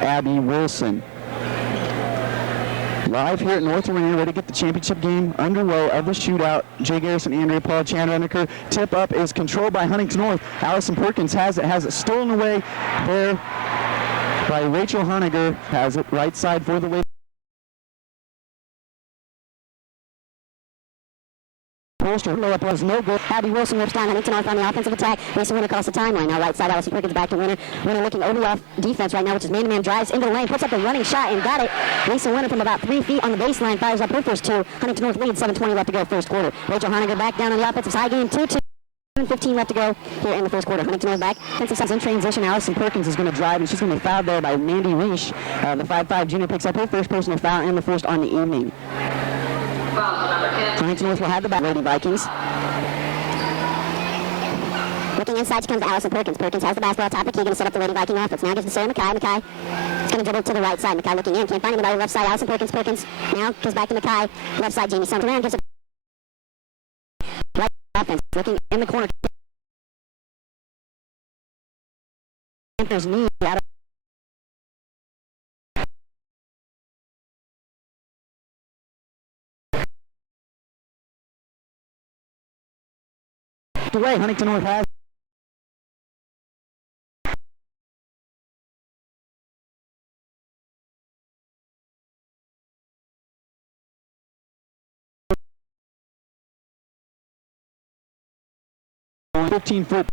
Abby Wilson. Live here at North Arena, ready to get the championship game underway of the shootout. Jay Garrison, Andrea Paul, Chandler Enneker. Tip up is controlled by Huntington North. Allison Perkins has it stolen away there by Rachel Honegger. Has it right side for the way. Low up was no good. Abby Wilson rips down Huntington North on the offensive attack. Lisa Winter across the timeline. Now right side, Allison Perkins back to Winter. Winter looking over off defense right now, which is man-to-man, drives into the lane, puts up a running shot and got it. Lisa Winter from about 3 feet on the baseline fires up her first two. Huntington North lead, 7:20 left to go first quarter. Rachel Honegger back down on the offensive side, game 2-2. 7:15 left to go here in the first quarter. Huntington North back. Defensive in transition. Allison Perkins is going to drive, and she's going to be fouled there by Mandy Reish. The 5'5" junior picks up her first personal foul and the first on the evening. Huntington North will have the back. Lady Vikings. Looking inside, she comes to Allison Perkins. Perkins has the basketball top of the key, going to set up the Lady Viking offense. Now gives to Sarah McKay. McKay is going to dribble to the right side. McKay looking in, can't find anybody. Left side, Allison Perkins. Perkins now goes back to McKay. Left side, Jamie Summers around, gives it right offense. Looking in the corner. Panthers knee out of the way. Huntington North has a 15-foot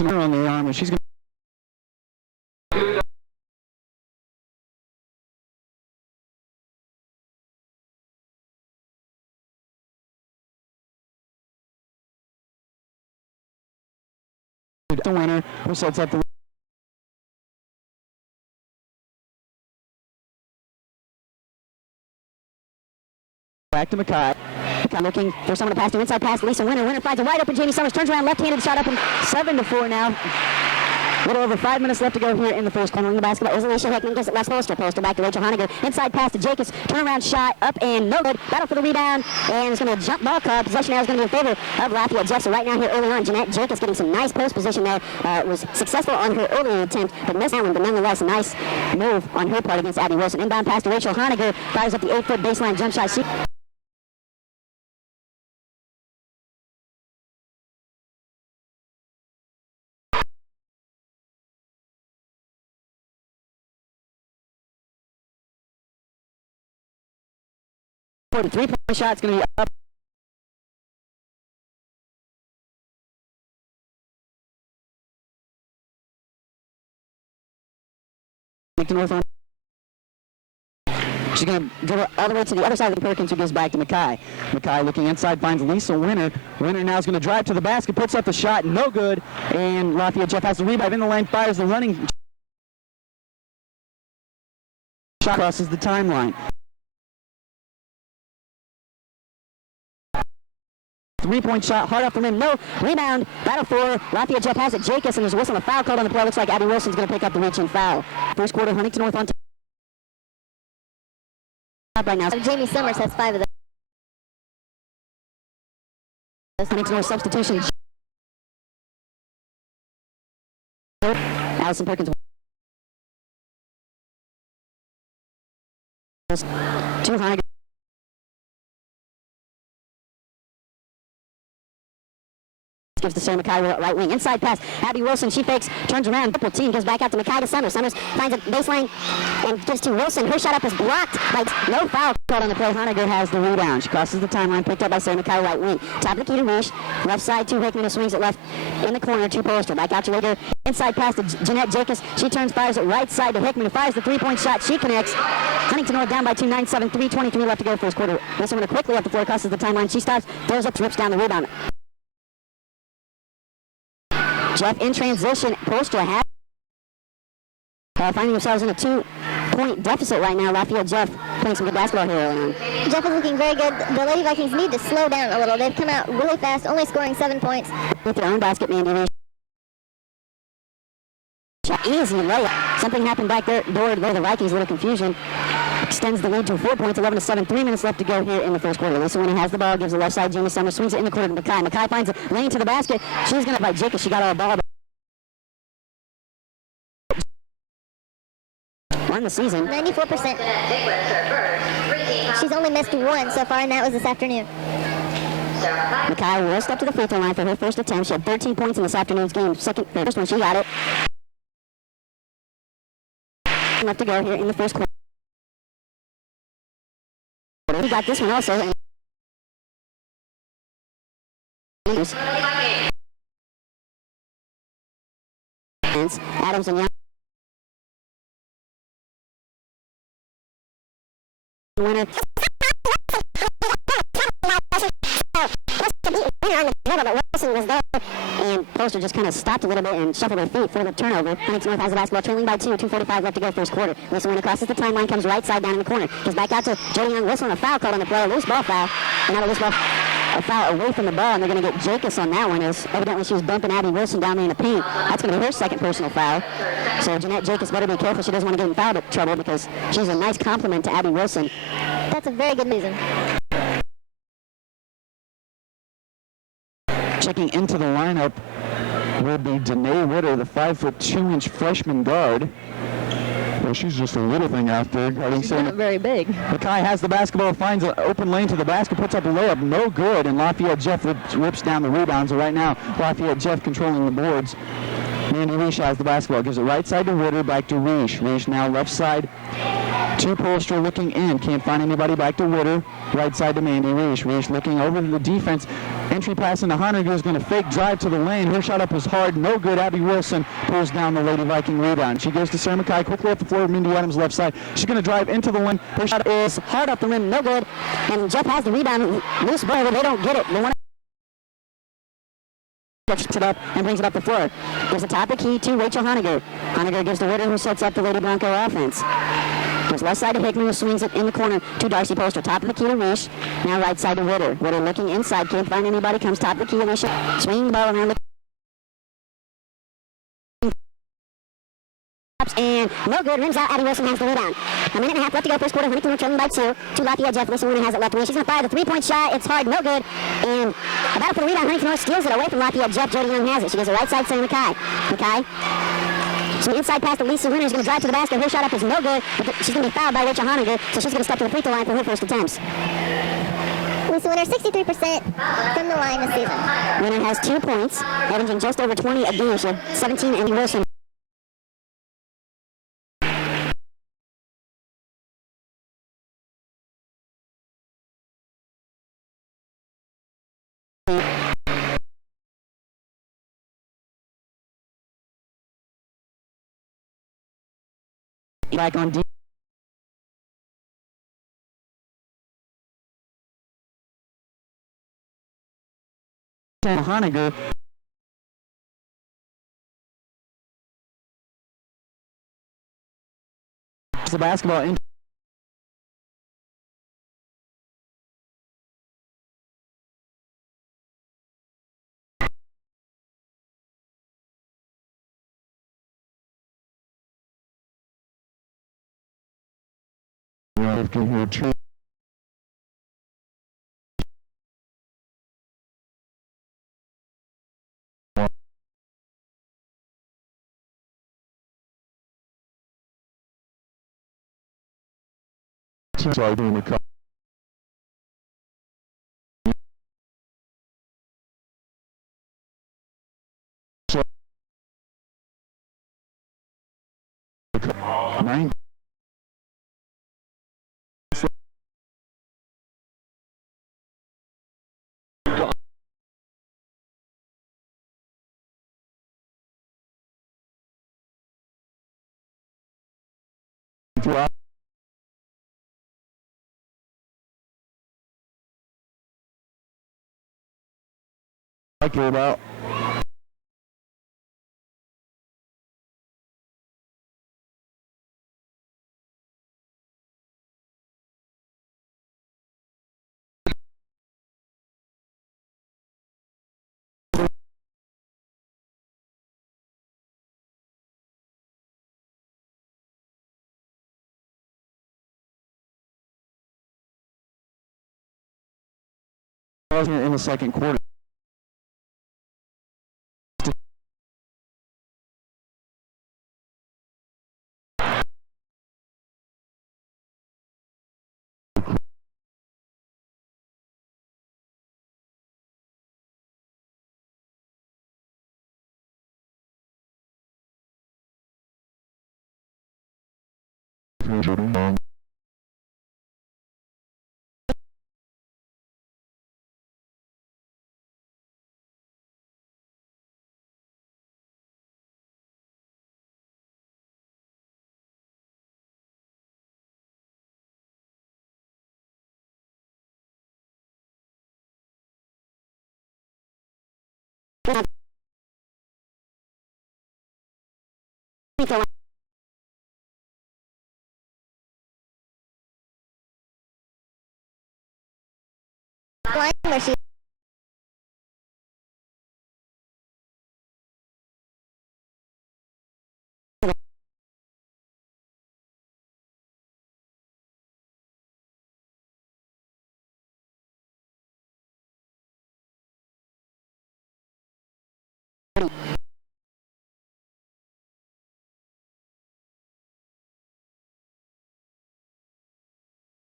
on the arm, and she's going to the winner, who sets up the back to McKay. McKay looking for someone to pass to inside pass. Lisa Winter. Winter finds a wide open Jamie Summers. Turns around left-handed shot up and 7-4 now. A little over 5 minutes left to go here in the first. Handling the basketball is Alicia Hickman. Gives it Les Poster. Poster back to Rachel Honegger. Inside pass to Jacobs. Turnaround shot up and no good. Battle for the rebound. And it's going to jump ball call. Possession now is going to be in favor of Lafayette Jeff. So right now here early on, Jeanette Jacobs getting some nice post position there. Was successful on her earlier attempt, but missed that one. But nonetheless, a nice move on her part against Abby Wilson. Inbound pass to Rachel Honegger. Fires up the 8-foot baseline jump shot. The three-point shot's going to be up. She's going to go all the way to the other side of the Perkins, who goes back to McKay. McKay looking inside, finds Lisa Winter. Winter now is going to drive to the basket, puts up the shot, no good. And Lafayette Jeff has the rebound in the lane, fires the running shot, crosses the timeline. Three-point shot, hard off the rim, no. Rebound, battle for Lafayette Jeff has it. Jacobs, and there's a whistle, a foul called on the play. Looks like Abby Wilson's going to pick up the reach-in foul. First quarter, Huntington North on top right now. Jamie Summers has 5 of those. Huntington North substitution. Allison Perkins. 200. Gives to Sarah McKay right wing. Inside pass. Abby Wilson, she fakes, turns around. Triple team goes back out to McKay to Summers. Summers finds a baseline and gives to Wilson. Her shot up is blocked. Like no foul called on the play. Honegger has the rebound. She crosses the timeline, picked up by Sarah McKay right wing. Top of the key to Reish. Left side to Hickman, who swings it left in the corner to Poster. Back out to Rager. Inside pass to Jeanette Jacobs. She turns, fires it right side to Hickman, who fires the three-point shot. She connects. Huntington North down by 2, 9-7, 3:23 left to go first quarter. Wilson went quickly up the floor, crosses the timeline. She stops, throws up, rips down the rebound. Jeff in transition. Poster has finding themselves in a 2-point deficit right now. Lafayette Jeff playing some good basketball here early on. Jeff is looking very good. The Lady Vikings need to slow down a little. They've come out really fast, only scoring 7 points. With their own basket, Mandy Reish. easy layup. Something happened back there. The Vikings, a little confusion. Extends the lead to 4 points, 11-7, 3 minutes left to go here in the first quarter. Lisa Winter has the ball, gives the left side, Jamie Summers swings it in the corner to Mackay. Mackay finds a lane to the basket. She's going to by Jacobs. She got all the ball. Won the season. 94%. She's only missed one so far, and that was this afternoon. Mackay will step to the free throw line for her first attempt. She had 13 points in this afternoon's game. First one, she got it. Left to go here in the first quarter. He got this one also. Adams and Young. Winner. Wilson was there, and Poster just kind of stopped a little bit and shuffled her feet for the turnover. Huntington North has the basketball, trailing by 2:45 left to go first quarter. Wilson Winter crosses the timeline, comes right side down in the corner. Goes back out to Jody Young. Wilson, a foul called on the play, a loose ball foul. And not a loose ball, a foul away from the ball, and they're going to get Jacobs on that one, as evidently she was bumping Abby Wilson down there in the paint. That's going to be her second personal foul. So Jeanette Jacobs better be careful. She doesn't want to get in foul trouble because she's a nice compliment to Abby Wilson. That's a very good reason. Checking into the lineup will be Danae Witter, the 5'2" freshman guard. Well, she's just a little thing out there. She's not very big. Mackay has the basketball, finds an open lane to the basket, puts up a layup, no good, and Lafayette Jeff rips down the rebounds. So right now, Lafayette Jeff controlling the boards. Mandy Reish has the basketball, gives it right side to Witter, back to Reish. Reish now left side to Polster, looking in, can't find anybody, back to Witter, right side to Mandy Reish. Reish looking over to the defense, entry pass into Hunter, is going to fake drive to the lane. Her shot up was hard, no good. Abby Wilson pulls down the Lady Viking rebound. She goes to Sarah Mackay, quickly up the floor, Mindy Adams left side. She's going to drive into the lane. Her shot is hard up the rim, no good. And Jeff has the rebound, loose ball, but they don't get it. They want it up and brings it up the floor. Gives the top of the key to Rachel Honegger. Honegger gives to Witter, who sets up the Lady Bronco offense. Goes left side to Hickman, who swings it in the corner to Darcy Polster. Top of the key to Reish. Now right side to Witter. Witter looking inside, can't find anybody. Comes top of the key to Reish. Swinging the ball around the and no good. Rims out. Abby Wilson has the rebound. A minute and a half left to go first quarter. Huntington trailing by 2. To Lafayette Jeff. Lisa Winter has it left away. She's going to fire the three-point shot. It's hard. No good. And a battle for the rebound. Huntington North steals it away from Lafayette Jeff. Jody Young has it. She goes to the right side, Sarah Mackay. Mackay. So inside pass to Lisa Winter is going to drive to the basket. Her shot up is no good. But she's going to be fouled by Rachel Honegger. So she's going to step to the free throw line for her first attempts. Lisa Winter 63% from the line this season. Winter has 2 points, averaging just over 20 a game. She had 17 and Wilson. Back on deep. Honegger. The basketball in. After here, too. Inside in the cup. Nine. I care about. balls in the second quarter. Line where she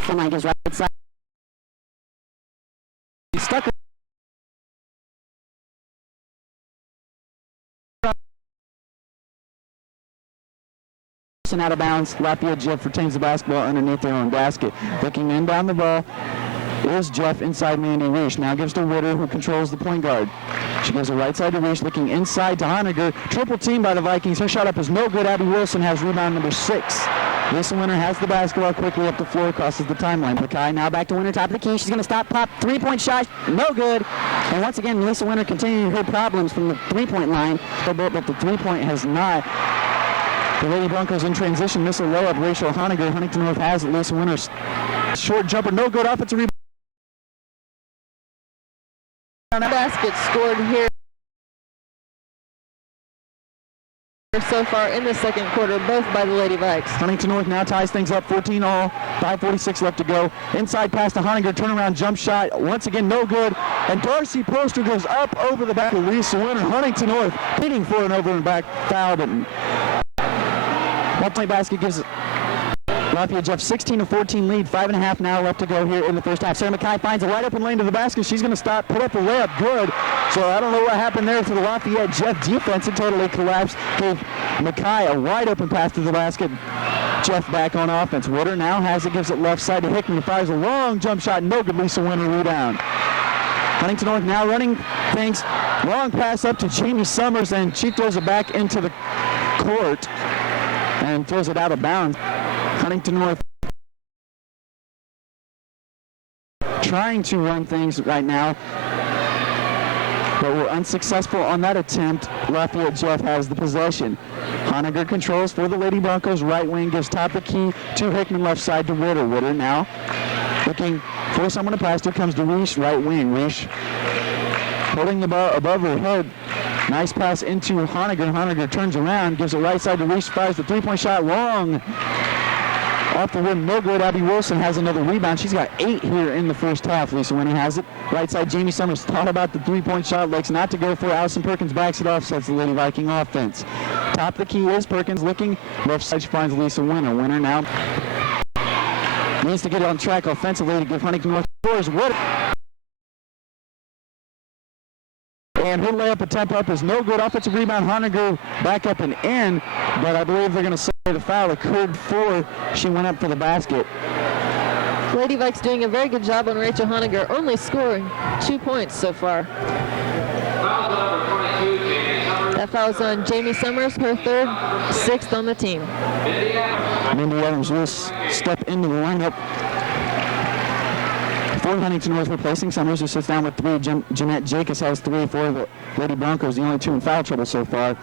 From like his right side. He's stuck. Out of bounds. Lafayette Jeff retains the basketball underneath their own basket. Looking in down the ball is Jeff inside Mandy Reish. Now gives to Witter, who controls the point guard. She gives it right side to Reish, looking inside to Honiger. Triple team by the Vikings. Her shot up is no good. Abby Wilson has rebound number 6. Lisa Winter has the basketball quickly up the floor, crosses the timeline. Mackay now back to Winter, top of the key. She's going to stop, pop, three-point shot, no good. And once again, Lisa Winter continuing her problems from the three-point line, but the three-point has not. The Lady Broncos in transition, miss a layup. Rachel Honiger, Huntington North has it. Lisa Winter, short jumper, no good. Offensive rebound. Basket scored here so far in the second quarter, both by the Lady Vikes. Huntington North now ties things up 14 all, 5:46 left to go. Inside pass to Honiger, turnaround jump shot, once again no good. And Darcy Poster goes up over the back of Lisa Winter. Huntington North pleading for an over and back foul, but one-point basket gives Lafayette Jeff 16-14 lead, 5.5 now left to go here in the first half. Sarah Mackay finds a wide open lane to the basket. She's going to stop, put up a layup, good. So I don't know what happened there to the Lafayette Jeff defense. It totally collapsed. Gave Mackay a wide open pass to the basket. Jeff back on offense. Witter now has it, gives it left side to Hickman. Fires a long jump shot, no good. Lisa Winter rebound. Huntington North now running things. Long pass up to Jamie Summers, and she throws it back into the court and throws it out of bounds. Huntington North trying to run things right now, but we're unsuccessful on that attempt. Lafayette Jeff has the possession. Honiger controls for the Lady Broncos. Right wing gives top of key to Hickman, left side to Witter. Witter now looking for someone to pass to. Comes to Reish, right wing. Reish holding the ball above her head. Nice pass into Honiger. Honiger turns around, gives it right side to Reish, fires the three-point shot long. Off the rim, no good. Abby Wilson has another rebound. She's got 8 here in the first half. Lisa Winter has it. Right side, Jamie Summers thought about the three-point shot. Likes not to go for it. Allison Perkins backs it off, sets the Lady Viking offense. Top of the key is Perkins looking. Left side, she finds Lisa Winter. Winter now needs to get on track offensively to give Huntington North scores. What? And her layup attempt up is no good. Offensive rebound, Honiger back up and in, but I believe they're going to say the foul occurred before she went up for the basket. Lady Vikes doing a very good job on Rachel Honiger, only scoring 2 points so far. That foul is on Jamie Summers, her third, 6th on the team. Mindy Adams will step into the lineup for Huntington North, replacing Summers, who sits down with 3. Jeanette Jacobs has 3 for the Lady Broncos, the only 2 in foul trouble so far.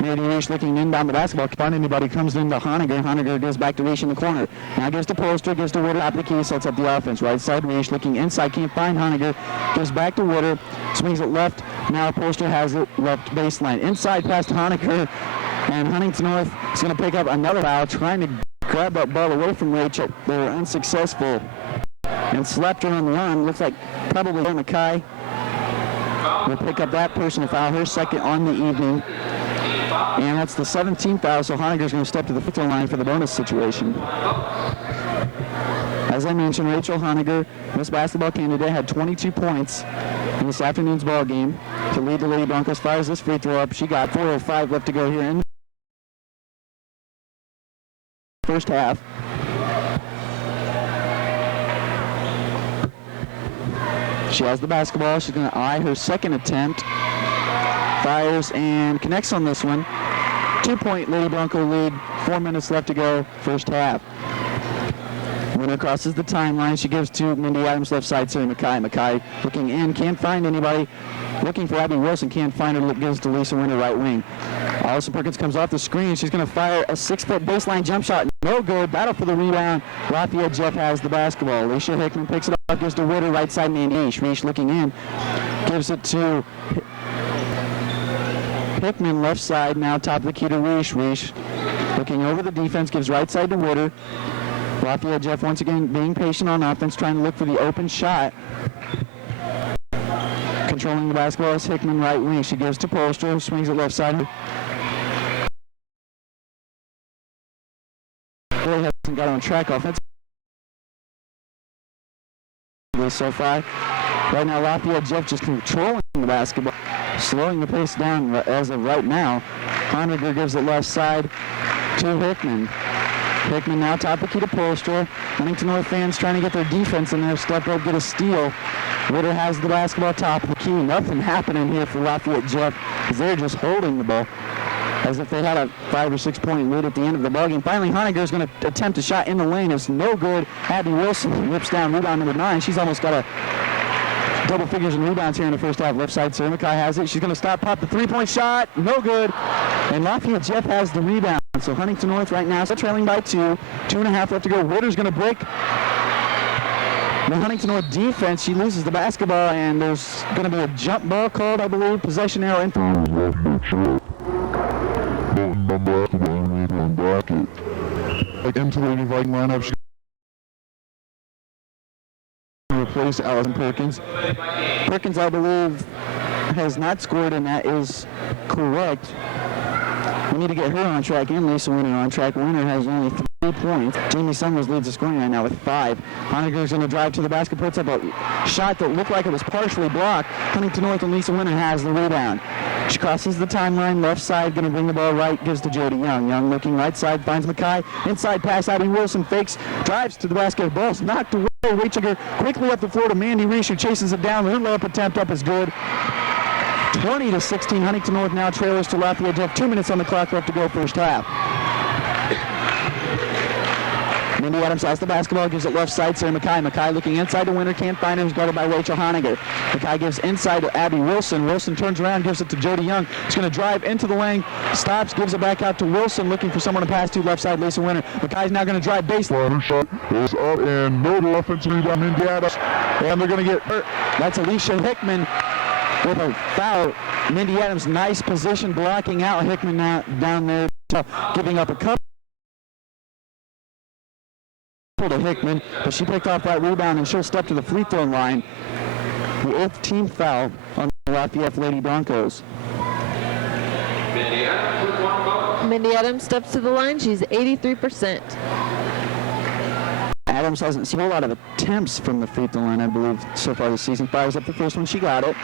Mandy Reish looking inbound the basketball. Can't find anybody, comes into Honiger. Honiger goes back to Reish in the corner. Now gives to Poster, gives to Witter, top of the key, sets up the offense. Right side, Reish looking inside, can't find Honiger. Gives back to Witter, swings it left. Now Poster has it left baseline. Inside pass to Honiger, and Huntington North is going to pick up another foul, trying to grab that ball away from Rachel. They were unsuccessful. and slapped her on the arm. Looks like probably Mackay will pick up that personal foul, her second on the evening. And that's the 17th foul, so Honegger's going to step to the free throw line for the bonus situation. As I mentioned, Rachel Honegger, Miss Basketball candidate, had 22 points in this afternoon's ball game to lead the Lady Broncos. Fires this free throw up. She got 4:05 left to go here in the first half. She has the basketball. She's going to eye her second attempt. Fires and connects on this one. 2-point Lady Bronco lead. 4 minutes left to go, first half. Winner crosses the timeline. She gives to Mindy Adams, left side, Sarah Mackay. Mackay looking in, can't find anybody. Looking for Abby Wilson, can't find her. Gives to Lisa Winter, right wing. Allison Perkins comes off the screen. She's going to fire a 6-foot baseline jump shot. No good. Battle for the rebound. Lafayette Jeff has the basketball. Alicia Hickman picks it up, gives to Witter, right side, Mandy Reish. Reish looking in, gives it to Hickman, left side, now top of the key to Reish. Reish looking over the defense, gives right side to Witter. Lafayette Jeff once again being patient on offense, trying to look for the open shot. Controlling the basketball is Hickman, right wing. She gives to Polster, who swings it left side. Really hasn't got on track offensively so far. Right now, Lafayette Jeff just controlling the basketball, slowing the pace down as of right now. Honegger gives it left side to Hickman. Hickman now top of key to Polstra. Huntington North fans trying to get their defense in there, step up, get a steal. Witter has the basketball top of the key. Nothing happening here for Lafayette Jeff because they're just holding the ball as if they had a 5 or 6 point lead at the end of the ballgame. Finally, Honegger is going to attempt a shot in the lane. It's no good. Abby Wilson whips down rebound number 9. She's almost got a double figures in rebounds here in the first half. Left side, Sarah Mackay has it. She's going to stop, pop the 3-point shot. No good. And Lafayette Jeff has the rebound. So Huntington North right now still trailing by 2. 2.5 left to go. Witter's going to break the Huntington North defense. She loses the basketball, and there's going to be a jump ball called, I believe. Possession arrow in. Like into the Lady Viking lineup. Replace Allison Perkins. Perkins, I believe, has not scored, and that is correct. We need to get her on track and Lisa Winter on track. Winter has only 3 points. Jamie Summers leads the scoring right now with 5. Honegger's going to drive to the basket, puts up a shot that looked like it was partially blocked. Huntington North and Lisa Winter has the rebound. She crosses the timeline, left side, going to bring the ball right, gives to Jody Young. Young looking right side, finds Mackay. Inside pass, Abby Wilson fakes, drives to the basket, ball's knocked away. Reaching her quickly up the floor to Mandy Reish, who chases it down. Her layup attempt up is good. 20-16, Huntington North now trailers to Lafayette Jeff. 2 minutes on the clock left to go first half. Mindy Adams has the basketball, gives it left side, Sarah Mackay. Mackay looking inside to Winter, can't find her, is guarded by Rachel Honegger. Mackay gives inside to Abby Wilson. Wilson turns around, gives it to Jody Young. She's going to drive into the lane, stops, gives it back out to Wilson, looking for someone to pass to left side, Lisa Winter. Mackay's now going to drive baseline. Her shot is up, and no offensive rebound, Mindy Adams. And they're going to get hurt. That's Alicia Hickman with a foul. Mindy Adams, nice position, blocking out Hickman now down there, giving up a couple to Hickman, but she picked off that rebound, and she'll step to the free throw line. The 8th team foul on the Lafayette Lady Broncos. Mindy Adams steps to the line. She's 83%. Adams hasn't seen a lot of attempts from the free throw line, I believe, so far this season. Fires up the first one. She got it.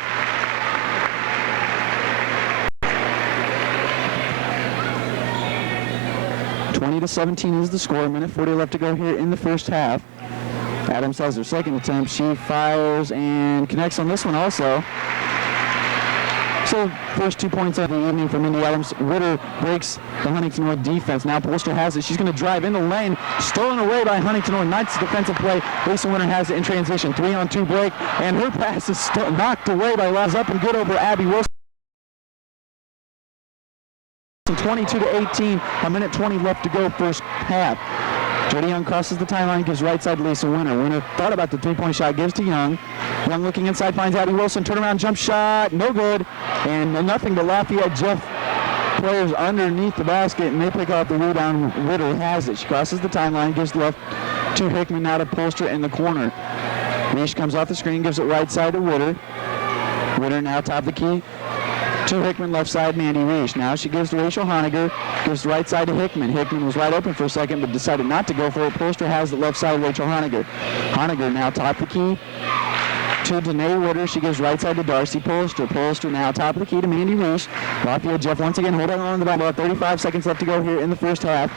(20-17) is the score. 1:40 left to go here in the first half. Adams has her second attempt. She fires and connects on this one also. So first 2 points of the evening for Mindy Adams. Witter breaks the Huntington North defense. Now Polster has it. She's going to drive in the lane. Stolen away by Huntington North. Nice defensive play. Lisa Winter has it in transition. 3-on-2 break. And her pass is knocked away by Laz up and good over Abby Wilson. 22-18. 1:20 left to go first half. Jody Young crosses the timeline, gives right side to Lisa Winter. Winter thought about the 3-point shot, gives to Young. Young looking inside, finds Abby Wilson. Turnaround jump shot, no good. And nothing but Lafayette Jeff players underneath the basket, and they pick off the rebound. Witter has it. She crosses the timeline, gives left to Hickman, now to Polster in the corner. Reish comes off the screen, gives it right side to Witter. Witter now top of the key to Hickman, left side, Mandy Reish. Now she gives to Rachel Honiger, gives the right side to Hickman. Hickman was wide open for a second, but decided not to go for it. Polster has the left side, Rachel Honiger. Honiger now top of the key to Danae Witter. She gives right side to Darcy Polster. Polster now top of the key to Mandy Reish. Lafayette Jeff once again holding on to the ball. 35 seconds left to go here in the first half.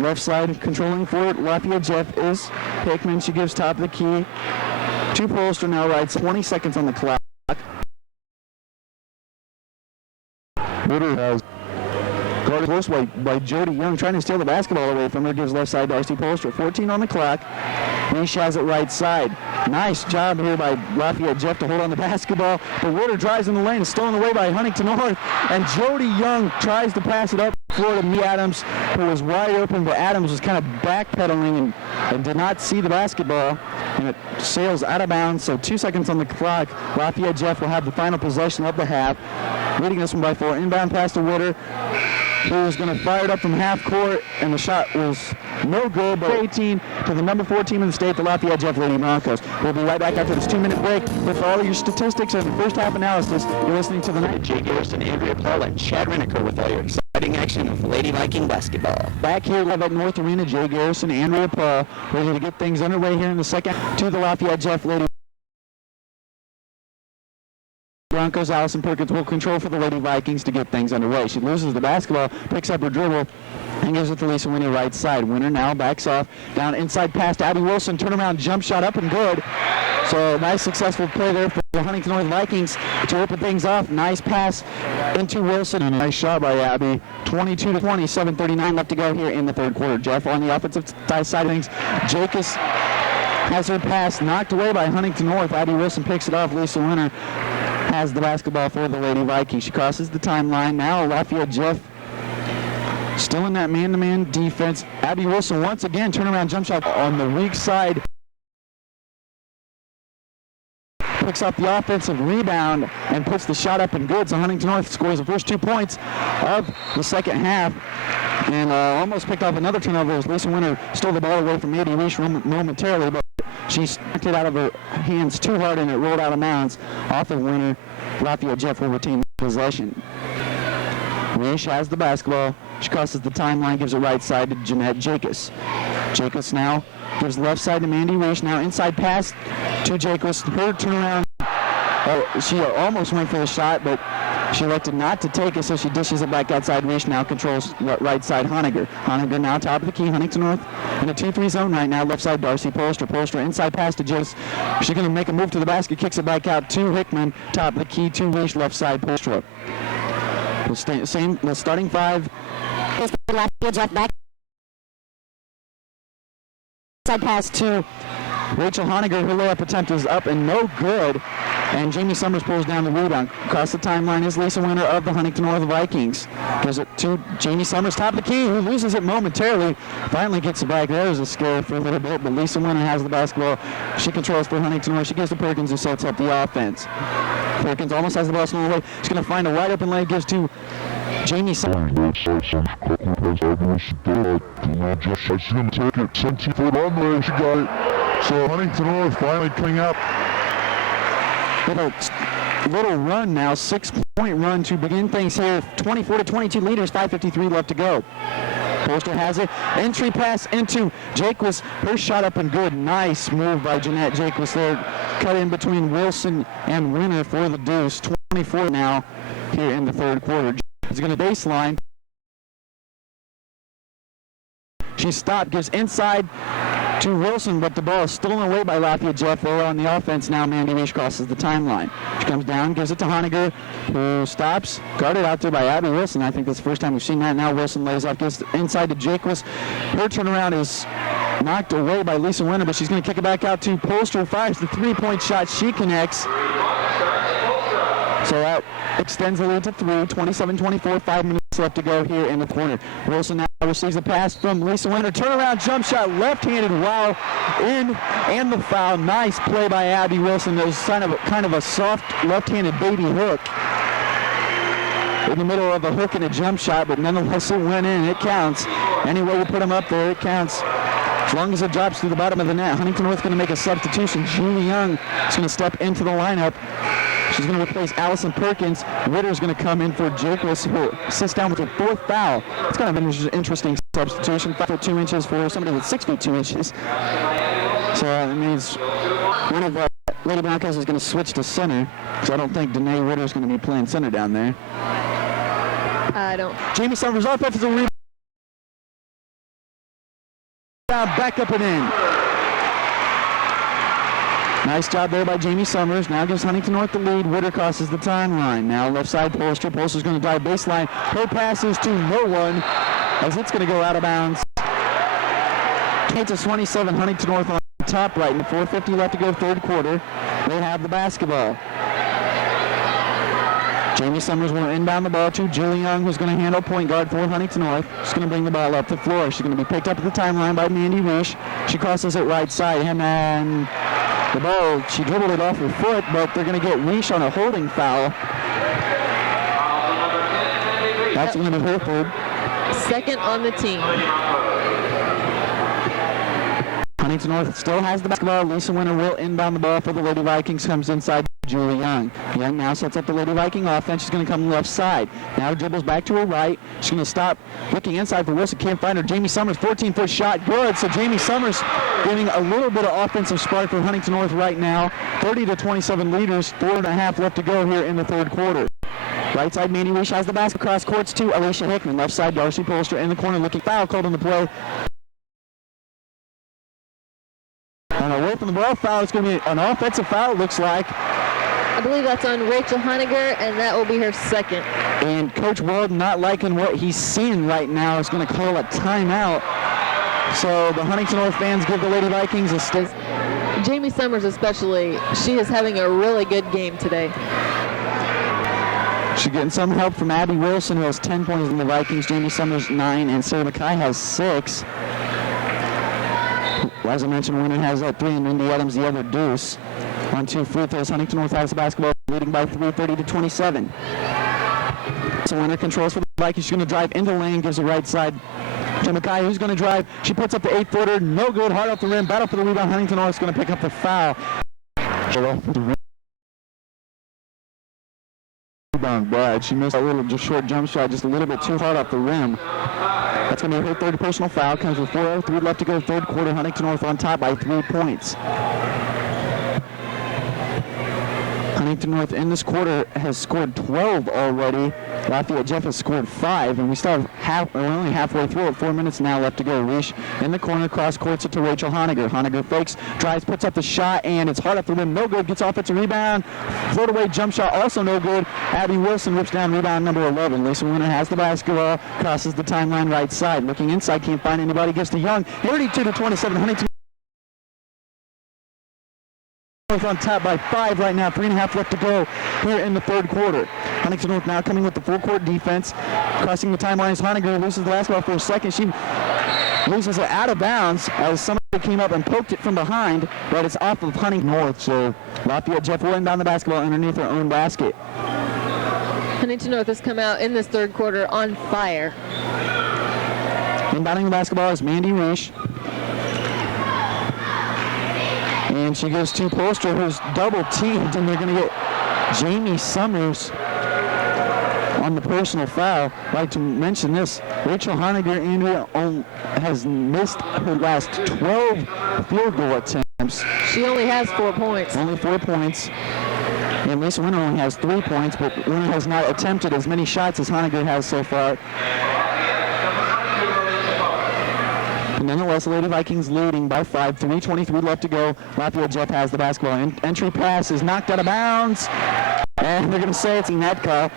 Left side controlling for it. Lafayette Jeff is Hickman. She gives top of the key to Polster. Now right, 20 seconds on the clock. Witter has guarded close by Jody Young, trying to steal the basketball away from her. Gives left side Darcy Polster. 14 on the clock. Reish has it right side. Nice job here by Lafayette Jeff to hold on the basketball. But Witter drives in the lane, stolen away by Huntington North. And Jody Young tries to pass it up floor to Mee Adams, who was wide open, but Adams was kind of backpedaling and did not see the basketball. And it sails out of bounds, so 2 seconds on the clock. Lafayette Jeff will have the final possession of the half. Leading this one by 4. Inbound pass to Witter, who was going to fire it up from half court, and the shot was no good. But 18 to the number 4 team in the state, the Lafayette Jeff Lady Broncos. We'll be right back after this 2-minute break with all of your statistics and first half analysis. You're listening to the night. Jay Garrison, Andrea Paul, and Chad Renaker with all your exciting action of Lady Viking basketball. Back here at North Arena, Jay Garrison, Andrea Paul, ready to get things underway here in the second to the Lafayette Jeff Lady Broncos. Allison Perkins will control for the Lady Vikings to get things underway. She loses the basketball, picks up her dribble, and gives it to Lisa Winter right side. Winter now backs off, down inside pass to Abby Wilson. Turnaround jump shot up and good. So nice successful play there for the Huntington North Vikings to open things up. Nice pass into Wilson and a nice shot by Abby. 22-20, 7:39 left to go here in the third quarter. Jeff on the offensive side of things. Jacobs has her pass knocked away by Huntington North. Abby Wilson picks it off. Lisa Winter has the basketball for the Lady Vikings. She crosses the timeline. Now Lafayette Jeff still in that man-to-man defense. Abby Wilson once again turnaround jump shot on the weak side. Picks up the offensive rebound and puts the shot up and good. So Huntington North scores the first 2 points of the second half. And almost picked off another turnover as Lisa Winter stole the ball away from Mandy Reish momentarily, but she knocked it out of her hands too hard and it rolled out of bounds off of Winter. Lafayette Jeff will retain possession. Reish has the basketball. She crosses the timeline, gives it right side to Jeanette Jacobs. Jacobs now gives left side to Mandy Reish. Now inside pass to Jacobs. Her turnaround. She almost went for the shot, but she elected not to take it, so she dishes it back outside. Reish now controls right side Honiger. Honiger now top of the key. Huntington North in a 2-3 zone right now. Left side Darcy Polster. Polster inside pass to Jacobs. She's going to make a move to the basket. Kicks it back out to Hickman. Top of the key to Reish. Left side Polster. The starting 5. Lafayette Jeff back. Side pass to Rachel Honiger. Her layup attempt is up and no good. And Jamie Summers pulls down the rebound. Across the timeline is Lisa Winter of the Huntington North Vikings. Gives it to Jamie Summers, top of the key, who loses it momentarily. Finally gets it back. There was a scare for a little bit, but Lisa Winter has the basketball. She controls for Huntington North. She gives to Perkins, who sets up the offense. Perkins almost has the ball stolen away. She's going to find a wide open lane. Gives to Jamie Summers. So Huntington North finally coming up. With a little run now, 6-point run to begin things here. 24-22 leaders, 5:53 left to go. Polster has it. Entry pass into Jacobs. Her shot up and good. Nice move by Jeanette Jacobs there. Cut in between Wilson and Winter for the deuce. 24 now here in the third quarter. Is going to baseline. She stopped, gives inside to Wilson, but the ball is stolen away by Lafayette Jeff. They're on the offense now. Mandy Reish crosses the timeline. She comes down, gives it to Honiger, who stops, guarded out there by Abby Wilson. I think that's the first time we've seen that. Now Wilson lays off, gives inside to Jacobs. Her turnaround is knocked away by Lisa Winter, but she's going to kick it back out to Polster. Fires the 3-point shot. She connects. So that extends the lead to 3. 27-24, 5 minutes left to go here in the corner. Wilson now receives a pass from Lisa Winter. Turnaround jump shot, left-handed, wow, in, and the foul. Nice play by Abby Wilson. It was kind of a soft left-handed baby hook in the middle of a hook and a jump shot, but nonetheless it went in. It counts. Any way you put them up there, it counts. long as it drops through the bottom of the net. Huntington North going to make a substitution. Julie Young is going to step into the lineup. She's going to replace Allison Perkins. Ritter's going to come in for Jacobs, who sits down with her 4th foul. It's kind of an interesting substitution. 5 foot 2 inches for somebody with 6 feet 2 inches. So that means one of Lady Broncos is going to switch to center, because I don't think Danae Ritter's going to be playing center down there. I don't. Jamie Summers offensive rebound. Back up and in. Nice job there by Jamie Summers. Now gives Huntington North the lead. Ritter crosses the timeline. Now left side Polster. Polster's going to drive baseline. Her passes to no one as it's going to go out of bounds. 28-27, Huntington North on top right. 4:50 left to go, 3rd quarter. They have the basketball. Jamie Summers will inbound the ball to Julie Young, who's going to handle point guard for Huntington North. She's going to bring the ball up the floor. She's going to be picked up at the timeline by Mandy Risch. She crosses it right side, and then the ball, she dribbled it off her foot, but they're going to get Risch on a holding foul. That's going to be her 3rd. 2nd on the team. Huntington North still has the basketball. Lisa Winter will inbound the ball for the Lady Vikings. Comes inside Julie Young. Young now sets up the Lady Viking offense. She's going to come left side. Now dribbles back to her right. She's going to stop looking inside for Wilson. Can't find her. Jamie Summers, 14-foot shot. Good. So Jamie Summers getting a little bit of offensive spark for Huntington North right now. 30-27 leaders. 4.5 left to go here in the 3rd quarter. Right side, Mandy Risch has the basket. Cross courts to Alicia Hickman. Left side, Darcy Polster in the corner looking. Foul called on the play. And away from the ball foul, it's going to be an offensive foul, it looks like. I believe that's on Rachel Honegger, and that will be her 2nd. And Coach Wald, not liking what he's seeing right now, is going to call a timeout. So the Huntington North fans give the Lady Vikings a stick. Jamie Summers especially, she is having a really good game today. She's getting some help from Abby Wilson, who has 10 points in the Vikings. Jamie Summers 9, and Sarah McKay has 6. As I mentioned, Winter has that 3, and Mindy Adams the other deuce. On 2 free throws, Huntington North has the basketball, leading by 3, 30-27. So Winter controls for the Vikings. She's going to drive into the lane, gives the right side to McKay, who's going to drive. She puts up the 8-footer, no good, hard off the rim, battle for the rebound. Huntington North is going to pick up the foul. Rebound bad. She missed a little short jump shot, just a little bit too hard off the rim. That's going to be her 3rd personal foul. Comes with 4:03 left to go, 3rd quarter. Huntington North on top by 3 points. Huntington North in this quarter has scored 12 already. Lafayette Jeff has scored 5, and we still have we're only halfway through it. 4 minutes now left to go. Risch in the corner, cross courts it to Rachel Honegger. Honegger fakes, drives, puts up the shot, and it's hard off the rim. No good. Gets offensive rebound. Float away jump shot, also no good. Abby Wilson rips down rebound number 11. Lisa Winter has the basketball, crosses the timeline right side. Looking inside, can't find anybody. Gets to Young. 32-27. Huntington on top by 5 right now. 3.5 left to go here in the 3rd quarter. Huntington North now coming with the full court defense. Crossing the timeline is Honegger, loses the basketball for a second. She loses it out of bounds as somebody came up and poked it from behind, but it's off of Huntington North. So Lafayette Jeff will inbound the basketball underneath her own basket. Huntington North has come out in this 3rd quarter on fire. Inbounding the basketball is Mandy Risch. And she goes to Polster, who's double teamed, and they're going to get Jamie Summers on the personal foul. I'd like to mention this. Rachel Honegger, Andrea, has missed her last 12 field goal attempts. She only has 4 points. Only 4 points. And Lisa Winter only has 3 points, but Winter has not attempted as many shots as Honegger has so far. Nonetheless, the Lady Vikings leading by 5, 3:23 left to go. Lafayette Jeff has the basketball. Entry pass is knocked out of bounds. And they're going to say it's a net call.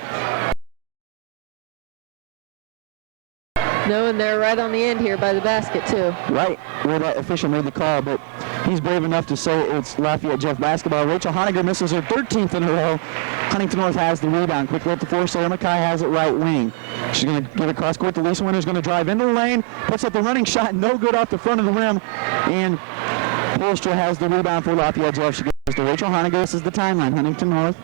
No, and they're right on the end here by the basket, too. Right where that official made the call, but he's brave enough to say it's Lafayette Jeff basketball. Rachel Honegger misses her 13th in a row. Huntington North has the rebound. Quickly up the floor, Sarah McKay has it right wing. She's going to give it cross court to Lisa Winter's going to drive into the lane, puts up the running shot, no good off the front of the rim, and Polster has the rebound for Lafayette Jeff. She goes to Rachel Honegger. This is the timeline. Huntington North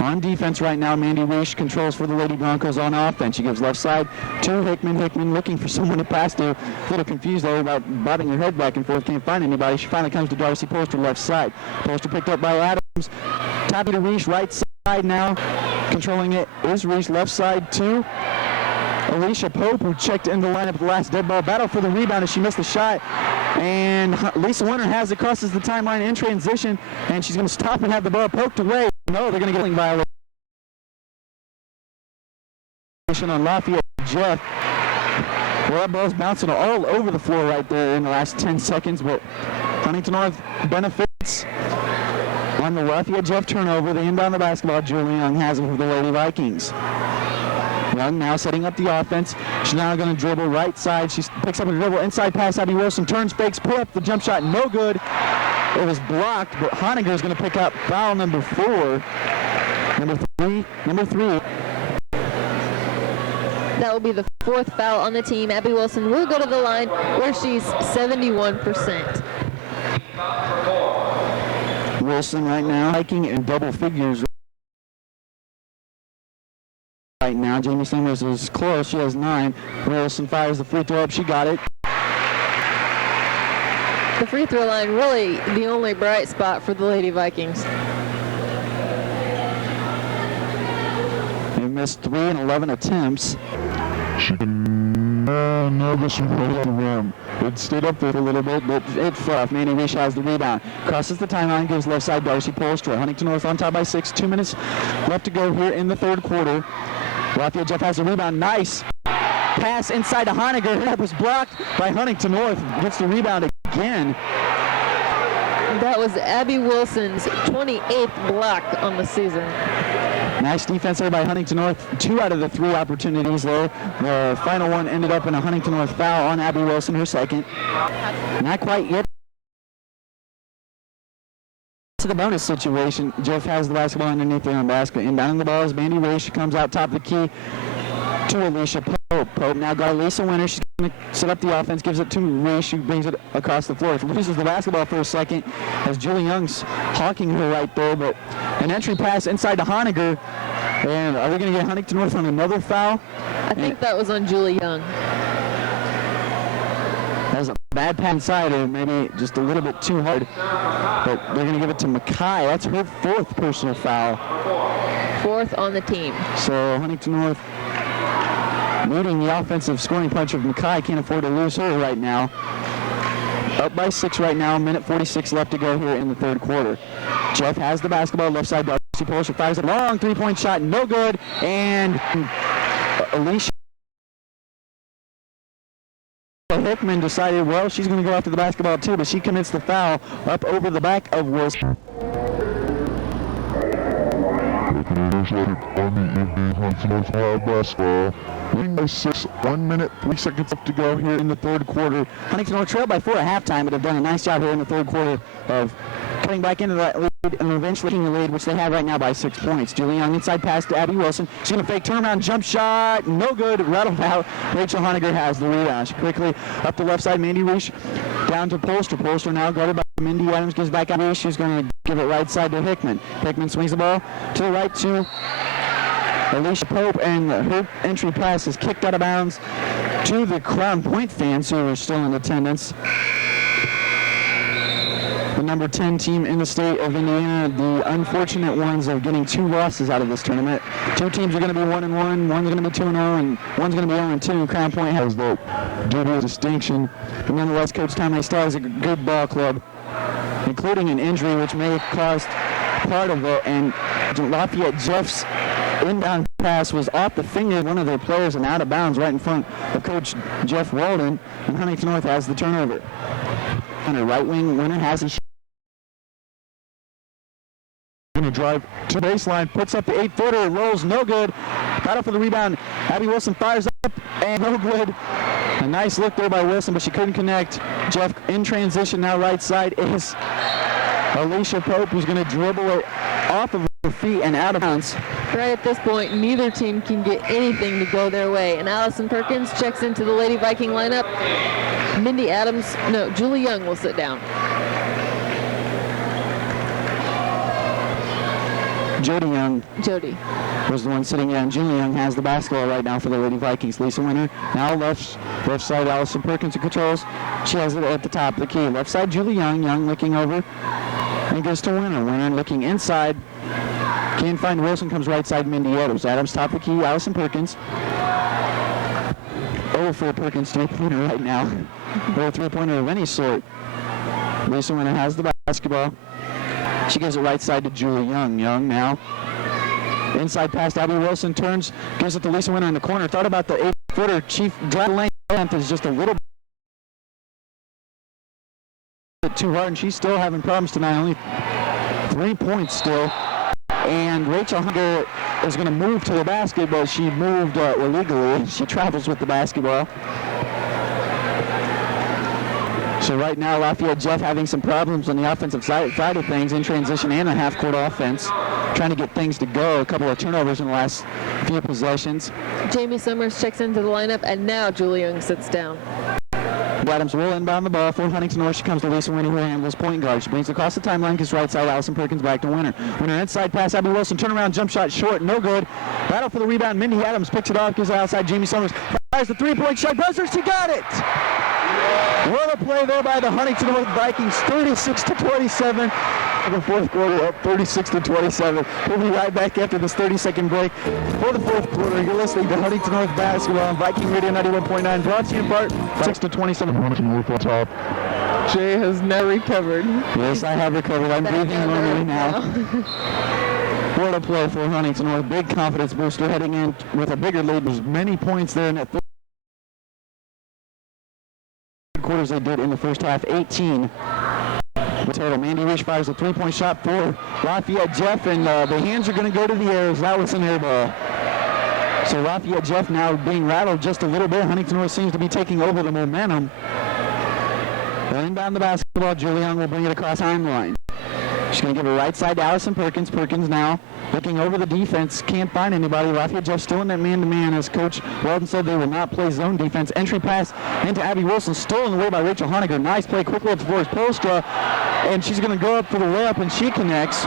On defense right now, Mandy Reish controls for the Lady Broncos. On offense, she gives left side to Hickman. Hickman looking for someone to pass to. A little confused there about bobbing her head back and forth. Can't find anybody. She finally comes to Darcy Poster, left side. Poster picked up by Adams. Top to Reish, right side now. Controlling it is Reish, left side to Alicia Pope, who checked in the lineup the last dead ball battle for the rebound as she missed the shot. And Lisa Winter has it, crosses the timeline in transition, and she's going to stop and have the ball poked away. No, they're going to get a violation on Lafayette Jeff. Well, that ball's bouncing all over the floor right there in the last 10 seconds, but Huntington North benefits on the Lafayette Jeff turnover. They inbound the basketball. Julie Young has it for the Lady Vikings. Young now setting up the offense. She's now going to dribble right side. She picks up a dribble inside pass. Abby Wilson turns, fakes, pull up the jump shot. No good. It was blocked, but Honegger is going to pick up foul number 4. Number three. That will be the 4th foul on the team. Abby Wilson will go to the line where she's 71%. Wilson right now hiking in double figures. Right now, Jamie Summers is close. She has 9. Wilson fires the free throw up. She got it. The free throw line really the only bright spot for the Lady Vikings. They missed 3 in 11 attempts. She can nervous and roll the rim. It stayed up there for a little bit, but it fell off. Mandy Reish has the rebound. Crosses the timeline, gives left side Darcy Polstra. Huntington North on top by 6. 2 minutes left to go here in the third quarter. Lafayette Jeff has the rebound. Nice pass inside to Honegger. That was blocked by Huntington North. Gets the rebound again. That was Abby Wilson's 28th block on the season. Nice defense there by Huntington North. 2 out of the 3 opportunities there. The final one ended up in a Huntington North foul on Abby Wilson, her second. Not quite yet to the bonus situation. Jeff has the basketball underneath the own basket. Inbounding the ball is Mandy Reish. She comes out top of the key to Alicia Pope. Pope now got Lisa Winter. She's going to set up the offense, gives it to Reish, who brings it across the floor. Loses the basketball for a second as Julie Young's hawking her right there, but an entry pass inside to Honegger. And are we going to get Huntington North on another foul? I think that was on Julie Young. Has a bad pass inside, or maybe just a little bit too hard. But they're going to give it to Mackay. That's her 4th personal foul. 4th on the team. So Huntington North needing the offensive scoring punch of Mackay. Can't afford to lose her right now. Up by 6 right now. 1:46 left to go here in the third quarter. Jeff has the basketball. Left side, Darcy Polstra fires a long 3-point shot. No good. And Alicia Hickman decided, well, she's going to go after the basketball too, but she commits the foul up over the back of Wilson. On the evening, Huntington North Wild basketball. Leading by 6, 1 minute, 3 seconds left to go here in the third quarter. Huntington North trailed by 4 at halftime, but have done a nice job here in the third quarter of cutting back into that lead and eventually taking the lead, which they have right now by 6 points. Julie Young inside pass to Abby Wilson. She's going to fake turnaround jump shot. No good. Rattled out. Rachel Honegger has the rebound. She quickly up the left side. Mandy Reish down to Polster. Polster now guarded by Mindy Adams. Gives back out. She's going to give it right side to Hickman. Hickman swings the ball to the right to Alicia Pope, and her entry pass is kicked out of bounds to the Crown Point fans who are still in attendance. The number 10 team in the state of Indiana, the unfortunate ones of getting 2 losses out of this tournament. 2 teams are going to be 1-1, one's going to be 2-0, and one's going to be 0-2. Crown Point has the duty of distinction. But nonetheless, Coach Tomley still has a good ball club, including an injury which may have caused part of it, and Lafayette Jeff's inbound pass was off the finger of one of their players and out of bounds right in front of Coach Jeff Walden, and Huntington North has the turnover. And a right wing Winter has it. Going to drive to baseline, puts up the 8-footer, rolls, no good. Battle for the rebound. Abby Wilson fires up, and no good. A nice look there by Wilson, but she couldn't connect. Jeff in transition now right side is Alicia Pope, who's going to dribble it off of her feet and out of bounds. Right at this point, neither team can get anything to go their way. And Allison Perkins checks into the Lady Viking lineup. Julie Young will sit down. Jody Young Jody. was the one sitting down. Julie Young has the basketball right now for the Lady Vikings. Lisa Winter now left side. Allison Perkins who controls. She has it at the top of the key. Left side Julie Young. Young looking over and goes to Winter. Winter looking inside. Can't find Wilson. Comes right side. Mindy Adams. Adams top of the key. Allison Perkins. For Perkins three-pointer right now. Or a three-pointer of any sort. Lisa Winter has the basketball. She gives it right side to Julie Young. Young now. Inside pass to Abby Wilson. Turns. Gives it to Lisa Winter in the corner. Thought about the 8-footer. Chief drive lane length is just a little bit too hard, and she's still having problems tonight. Only 3 points still. And Rachel Hunter is going to move to the basket, but she moved illegally. She travels with the basketball. So right now, Lafayette Jeff having some problems on the offensive side of things in transition and a half-court offense. Trying to get things to go. A couple of turnovers in the last few possessions. Jamie Summers checks into the lineup, and now Julie Young sits down. Adams will inbound the ball for Huntington North. She comes to Lisa Winter, who handles point guard. She brings it across the timeline, gets right side. Allison Perkins back to Winter. Winter inside pass. Abby Wilson turnaround jump shot short, no good. Battle for the rebound. Mindy Adams picks it off, gives it outside. Jamie Summers fires the three-point shot. Buzzer, she got it. What a play there by the Huntington North Vikings. 36-27. The fourth quarter up 36-27. We'll be right back after this 30-second break for the fourth quarter. You're listening to Huntington North Basketball on Viking Radio 91.9. Brought to you in part 6-27. Huntington North on top. Jay has now recovered. Yes, I have recovered. I'm breathing normally now. What a play for Huntington North. Big confidence booster heading in with a bigger lead. There's many points there in that third quarters they did in the first half. 18. Total. Mandy Risch fires a three-point shot for Lafayette Jeff, and the hands are going to go to the air as that was an air ball. So Lafayette Jeff now being rattled just a little bit. Huntington North seems to be taking over the momentum. They'll inbound the basketball. Julie Young will bring it across timeline. She's going to give it right side to Allison Perkins. Perkins now looking over the defense. Can't find anybody. Lafayette Jeff still in that man-to-man. As Coach Weldon said, they will not play zone defense. Entry pass into Abby Wilson. Stolen away by Rachel Honegger. Nice play. Quickly up towards Postra. And she's going to go up for the layup, and she connects.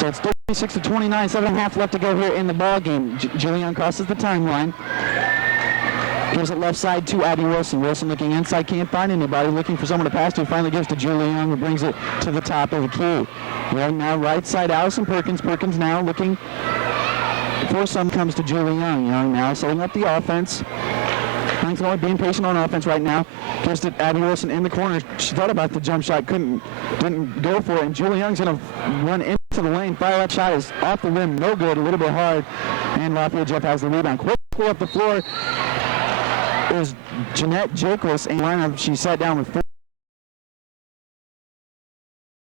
So it's 36-29. 7.5 left to go here in the ball game. Julie Young crosses the timeline. Gives it left side to Abby Wilson. Wilson looking inside, can't find anybody. Looking for someone to pass to. Finally gives to Julie Young, who brings it to the top of the key. Young now right side, Allison Perkins. Perkins now looking for some. Comes to Julie Young. Young now setting up the offense. Huntington North being patient on offense right now. Gives to Abby Wilson in the corner. She thought about the jump shot, didn't go for it. And Julie Young's going to run into the lane. Fire that shot is off the rim, no good, a little bit hard. And Lafayette Jeff has the rebound. Quickly up the floor is Jeanette Jacobs, and lineup. She sat down with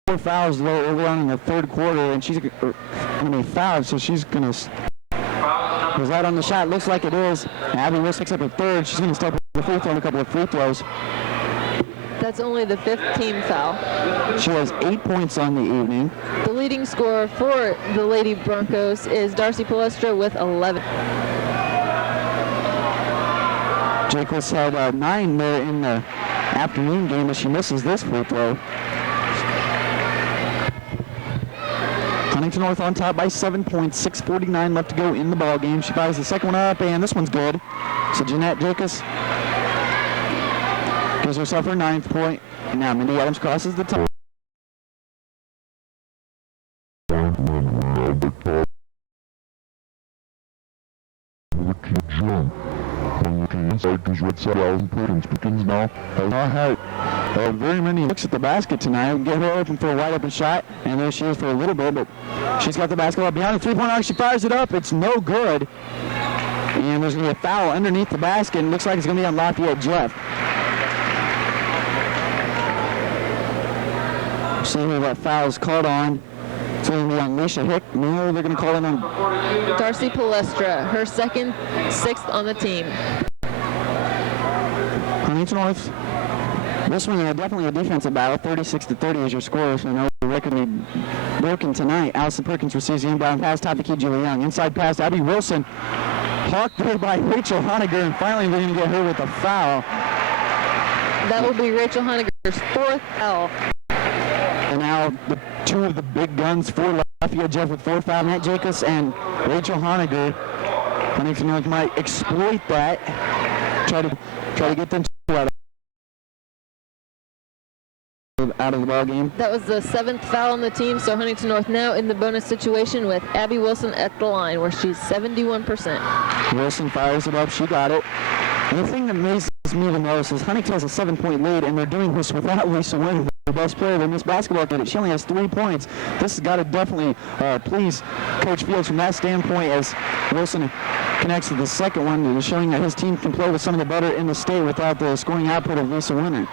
4 fouls early on in the third quarter, and she's going to be fouled, so she's going to. Was that on the shot? Looks like it is. Abby Wilson picks up a third. She's going to step with the free throw and a couple of free throws. That's only the 5th team foul. She has 8 points on the evening. The leading scorer for the Lady Broncos is Darcy Palestra with 11. Jacobs had 9 there in the afternoon game, but she misses this free throw. Huntington North on top by 7 points. 6:49 left to go in the ball game. She fires the second one up, and this one's good. So Jeanette Jacobs gives herself her 9th point. And now Mindy Adams crosses the top. Inside goes right side. Allison Perkins now has not had very many looks at the basket tonight. Get her open for a wide open shot, and there she is for a little bit, but she's got the basketball beyond the three-point arc. She fires it up. It's no good. And there's going to be a foul underneath the basket, and looks like it's going to be on Lafayette Jeff. Seeing who that foul is called on. It's going to be on Leisha Hick. No, they're going to call it on Darcy Palestra, her 6th on the team. Huntington North. This one definitely a defensive battle. 36-30 is your score, so no record will be broken tonight. Allison Perkins receives the inbound pass, top of key, Julie Young. Inside pass, Abby Wilson. Hawked there by Rachel Honegger, and finally we're going to get her with a foul. That will be Rachel Honegger's 4th foul. And now the two of the big guns for Lafayette Jeff with 4 fouls. Matt Jacobs and Rachel Honiger. Huntington North might exploit that. Try to get them out of the ball game. That was the 7th foul on the team, so Huntington North now in the bonus situation with Abby Wilson at the line where she's 71%. Wilson fires it up. She got it. And the thing that amazes me the most is Huntington has a 7-point lead, and they're doing this without Lisa Winter, the best player in this basketball game. She only has 3 points. This has got to definitely please Coach Fields from that standpoint, as Wilson connects to the second one, showing that his team can play with some of the better in the state without the scoring output of Lisa Winter.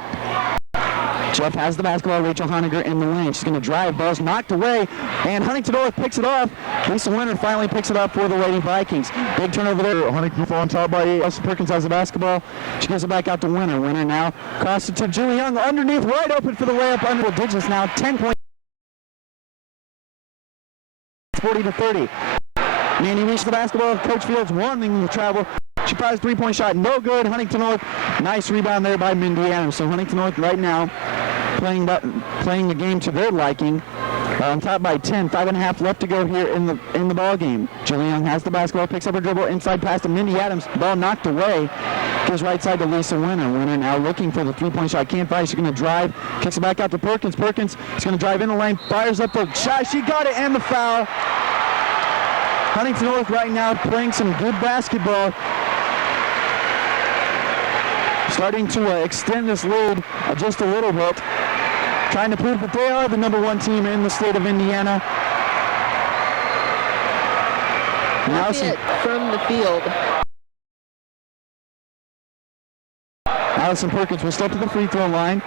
Jeff has the basketball. Rachel Honiger in the lane. She's going to drive. Ball's knocked away, and Huntington North picks it off. Lisa Winter finally picks it up for the Lady Vikings. Big turnover there. Huntington on top by Elsa Perkins has the basketball. She gives it back out to Winter. Winter now crosses it to Julie Young underneath, wide open for the layup. Under digits now. 10 points. 40-30. Mandy reached the basketball. Coach Fields wanting the travel. She fires a 3-point shot. No good. Huntington North. Nice rebound there by Mindy Adams. So Huntington North right now playing the game to their liking. On top by 10. 5.5 left to go here in the ball game. Julie Young has the basketball. Picks up her dribble. Inside pass to Mindy Adams. Ball knocked away. Goes right side to Lisa Winter. Winter now looking for the 3-point shot. Can't fire. She's going to drive. Kicks it back out to Perkins. Perkins is going to drive in the lane. Fires up the shot. She got it, and the foul. Huntington North right now playing some good basketball. Starting to extend this lead just a little bit. Trying to prove that they are the #1 team in the state of Indiana. Lafayette from the field. Allison Perkins will step to the free throw line.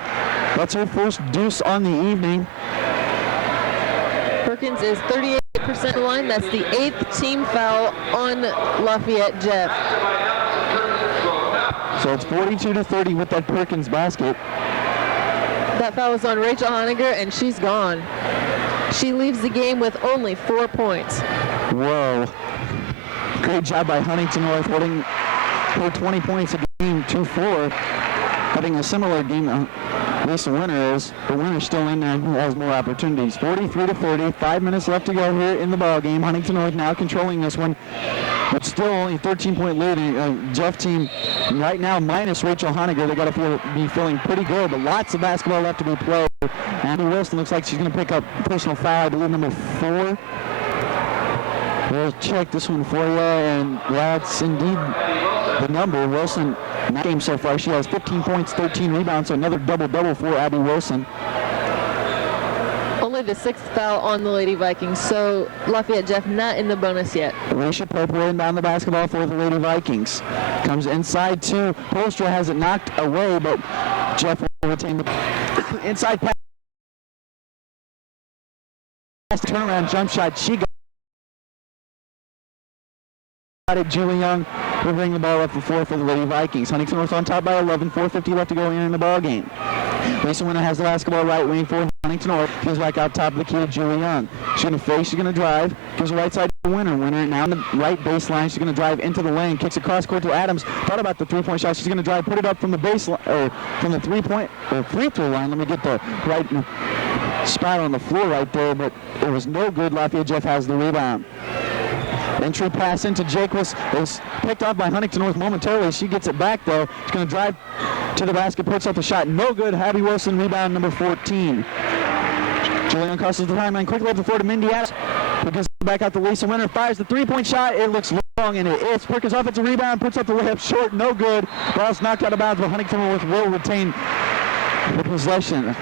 That's her first deuce on the evening. Perkins is 38% of the line. That's the 8th team foul on Lafayette Jeff. So it's 42-30 with that Perkins basket. That foul was on Rachel Honiger, and she's gone. She leaves the game with only 4 points. Whoa. Great job by Huntington North, holding her 20 points a game, 2-4. Having a similar game Lisa Winter is, but Winter's still in there who has more opportunities. 43-30, 5 minutes left to go here in the ball game. Huntington North now controlling this one. But still only 13-point lead. Jeff team right now minus Rachel Honiger. They got to be feeling pretty good, but lots of basketball left to be played. Abby Wilson looks like she's going to pick up personal foul, I believe number 4. We'll check this one for you, and that's indeed the number. Wilson in that game so far, she has 15 points, 13 rebounds, so another double-double for Abby Wilson. Only the 6th foul on the Lady Vikings, so Lafayette Jeff not in the bonus yet. Alicia Pope rolling down the basketball for the Lady Vikings. Comes inside to Polstra, has it knocked away, but Jeff will retain the inside pass. Turnaround jump shot. She got it. Julie Young will bring the ball up for 4 for the Lady Vikings. Huntington North on top by 11. 4:50 left to go in the ball game. Lisa Winter has the basketball right wing for Huntington North. Goes back out top of the key to Julie Young. She's going to face. She's going to drive. Gives the right side to Winter. Winter now on the right baseline. She's going to drive into the lane. Kicks across court to Adams. Thought about the 3-point shot. She's going to drive. Put it up from the baseline or from the 3-point free throw line. Let me get the right spot on the floor right there, but it was no good. Lafayette Jeff has the rebound. Entry pass into Jake was picked off by Huntington North momentarily. She gets it back, though. She's going to drive to the basket, puts up the shot. No good. Abby Wilson, rebound number 14. Julian crosses the timeline, quickly up the floor to Mindy Adams. Perkins back out to Lisa Winter, fires the 3-point shot. It looks long, and it is. Perkins offensive rebound, puts up the layup short, no good. Ball's knocked out of bounds, but Huntington North will retain the possession.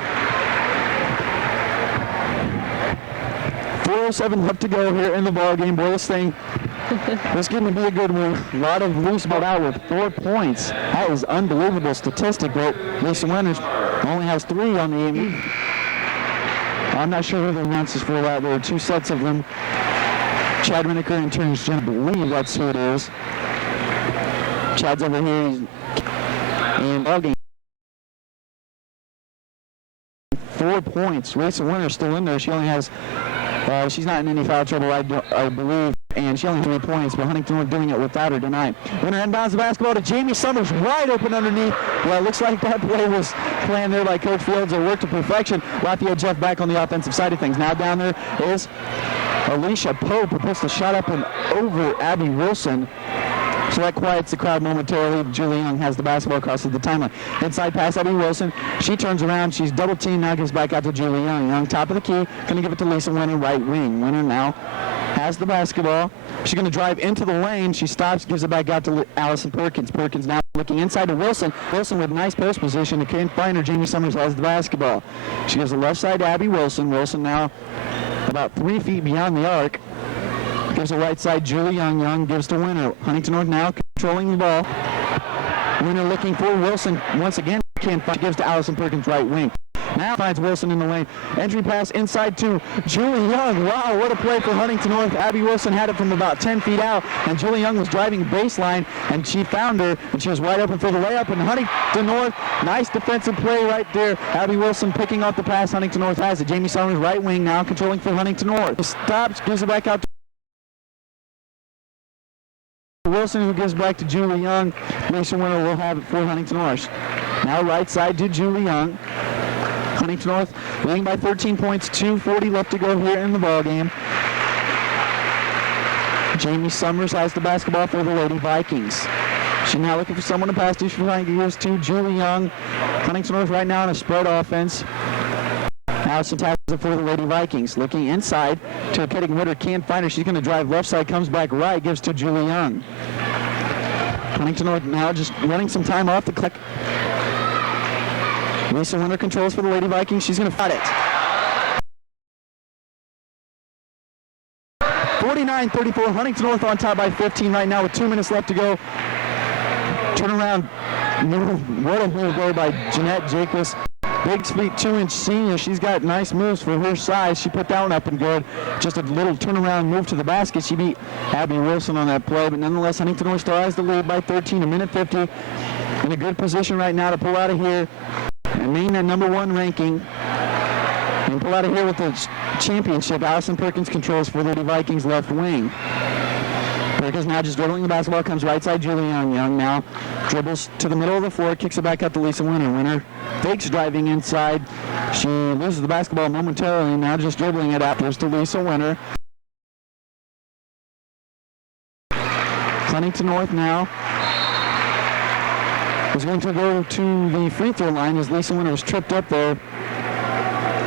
4:07 left to go here in the ball game. Boy, this thing is going to be a good one. A lot of loose ball out with 4 points. That is unbelievable statistic, but Lisa Winters only has 3 on the evening. I'm not sure who the announces for that. There are 2 sets of them. Chad Riniker and Terrence Jen, I believe that's who it is. Chad's over here. He's in ball game. 4 points. Lisa Winter still in there. She only has she's not in any foul trouble, I believe. and she only had 3 points, but Huntington North doing it without her tonight. Winner inbounds the basketball to Jamie Summers, wide open underneath. Well, it looks like that play was planned there by Coach Fields. It worked to perfection. Lafayette Jeff back on the offensive side of things. Now down there is Alicia Pope, who puts the shot up and over Abby Wilson. So that quiets the crowd momentarily. Julie Young has the basketball across the timeline. Inside pass, Abby Wilson. She turns around. She's double teamed. Now gives back out to Julie Young. Young, top of the key. Going to give it to Lisa Winter, right wing. Winter now has the basketball. She's going to drive into the lane. She stops, gives it back out to Allison Perkins. Perkins now looking inside to Wilson. Wilson with nice post position. They can't find her. Jamie Summers has the basketball. She gives the left side to Abby Wilson. Wilson now about 3 feet beyond the arc. Gives the right side, Julie Young. Young gives to Winter. Huntington North now controlling the ball. Winter looking for Wilson. Once again, can't find. Gives to Allison Perkins, right wing. Now finds Wilson in the lane. Entry pass inside to Julie Young. Wow, what a play for Huntington North. Abby Wilson had it from about 10 feet out, and Julie Young was driving baseline, and she found her, and she was wide open for the layup, and Huntington North, nice defensive play right there. Abby Wilson picking off the pass. Huntington North has it. Jamie Summers, right wing, now controlling for Huntington North. Stops, gives it back out to Wilson, who gives back to Julie Young. Mason Winter will have it for Huntington North. Now right side to Julie Young. Huntington North leading by 13 points, 2:40 left to go here in the ball game. Jamie Summers has the basketball for the Lady Vikings. She's now looking for someone to pass to. She's trying to give to Julie Young. Huntington North right now in a spread offense. Allison taps it for the Lady Vikings. Looking inside to Ketting Witter. Can't find her. She's going to drive left side. Comes back right. Gives to Julie Young. Huntington North now just running some time off the clock. Lisa Winter controls for the Lady Vikings. She's going to fight it. 49-34. Huntington North on top by 15 right now with 2 minutes left to go. Turnaround move. What a move there by Jeanette Jacobs. Big feet, 2-inch senior. She's got nice moves for her size. She put that one up and good. Just a little turnaround move to the basket. She beat Abby Wilson on that play, but nonetheless, Huntington North still has the lead by 13, a minute 50. In a good position right now to pull out of here and maintain that #1 ranking. And pull out of here with the championship. Allison Perkins controls for the Lady Vikings left wing. Perkins now just dribbling the basketball, comes right side Julie Young. Young now dribbles to the middle of the floor, kicks it back out to Lisa Winter. Winter fakes driving inside. She loses the basketball momentarily, now just dribbling it out. Goes to Lisa Winter. Huntington North now is going to go to the free throw line as Lisa Winter was tripped up there.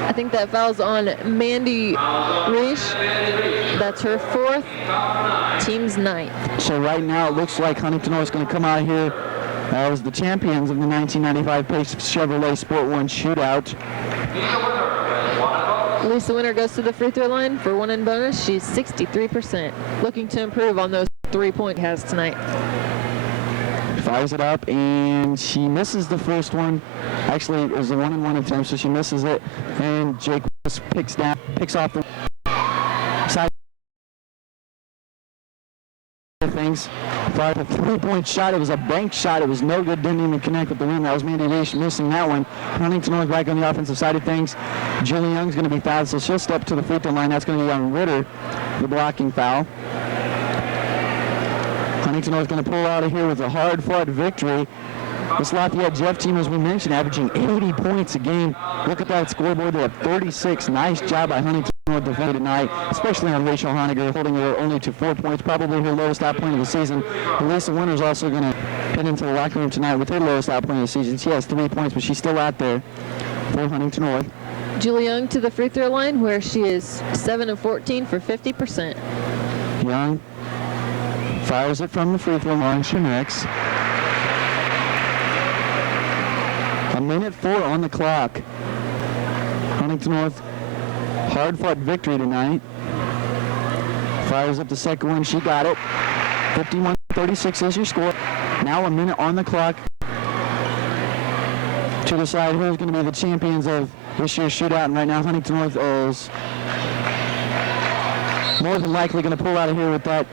I think that foul's on Mandy Reish. That's her 4th, team's 9th. So right now it looks like Huntington North is going to come out here as the champions of the 1995 Pace Chevrolet Sport 1 shootout. Lisa Winter goes to the free throw line for 1 in bonus. She's 63%. Looking to improve on those 3-point has tonight. Fires it up, and she misses the first one. Actually, it was a 1-in-1 attempt, so she misses it. And Jake picks off the side of things. Fired a 3-point shot. It was a bank shot. It was no good. Didn't even connect with the rim. That was Mandy Reish missing that one. Huntington North back on the offensive side of things. Julie Young's going to be fouled, so she'll step to the free throw line. That's going to be on Ritter, the blocking foul. Huntington North going to pull out of here with a hard-fought victory. This Lafayette Jeff team, as we mentioned, averaging 80 points a game. Look at that scoreboard. They have 36. Nice job by Huntington North defending tonight, especially on Rachel Honiger, holding her only to 4 points, probably her lowest outpoint of the season. Lisa Winter's also going to head into the locker room tonight with her lowest outpoint of the season. She has 3 points, but she's still out there for Huntington North. Julie Young to the free throw line where she is 7 of 14 for 50%. Young fires it from the free throw line. She next. A minute 4 on the clock. Huntington North, hard-fought victory tonight. Fires up the second one. She got it. 51-36 is your score. Now a minute on the clock to decide who's going to be the champions of this year's shootout. And right now, Huntington North is more than likely going to pull out of here with that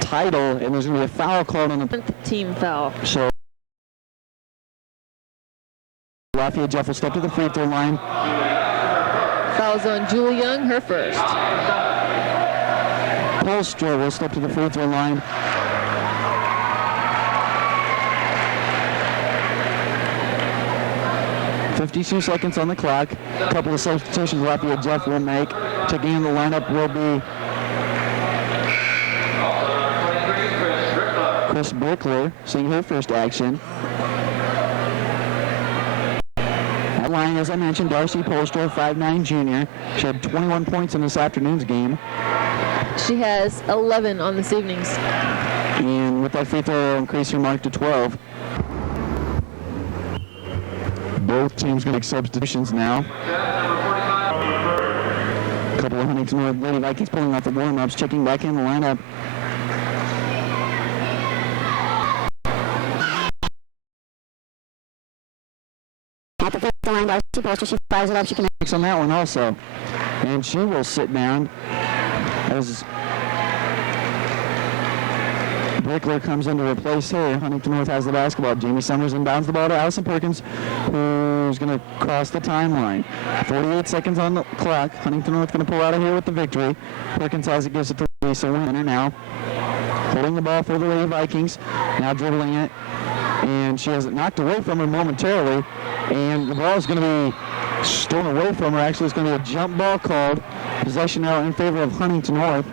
title, and there's going to be a foul called on the 10th team foul. So Lafayette Jeff will step to the free throw line. Fouls on Julie Young, her first. Polstra will step to the free throw line. .52 seconds on the clock. A couple of substitutions Lafayette Jeff will make. Checking in the lineup will be Chris Brickler, seeing her first action. That line, as I mentioned, Darcy Polstra, 5'9" junior. She had 21 points in this afternoon's game. She has 11 on this evening's. And with that free throw, will increase her mark to 12. Both teams going to make substitutions now. A couple of Huntington North Lady Vikings pulling off the warm-ups, checking back in the lineup. At the fifth line, Darcy Polstra, she fires it up. She connects On that one also. And she will sit down as Brickler comes in to replace her. Huntington North has the basketball. Jamie Summers inbounds the ball to Allison Perkins, who's going to cross the timeline. 48 seconds on the clock. Huntington North going to pull out of here with the victory. Perkins has it, gives it to Lisa Winner now. Holding the ball for the Lady Vikings. Now dribbling it. And she has it knocked away from her momentarily. And the ball is going to be stolen away from her. Actually, it's going to be a jump ball called. Possession now in favor of Huntington North.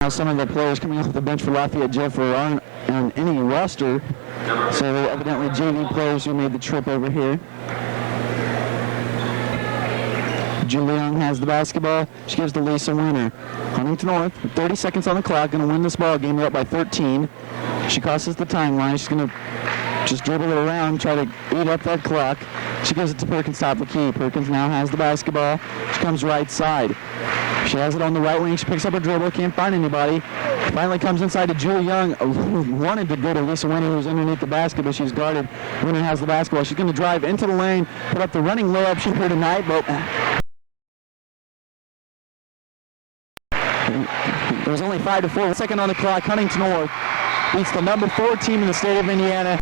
Now some of the players coming off the bench for Lafayette Jeff aren't on any roster, so they're evidently JV players who made the trip over here. Julie Young has the basketball. She gives to Lisa Winner. Huntington North, with 30 seconds on the clock, going to win this ball game. They're up by 13. She crosses the timeline. She's going to just dribble it around, try to eat up that clock. She gives it to Perkins, top of the key. Perkins now has the basketball. She comes right side. She has it on the right wing. She picks up her dribble, can't find anybody. Finally comes inside to Julie Young, who wanted to go to Lisa Winner, who's underneath the basket, but she's guarded. Winner has the basketball. She's going to drive into the lane, put up the running layup she put tonight, but there was only 5 to 4. Second on the clock. Huntington North beats the number 4 team in the state of Indiana.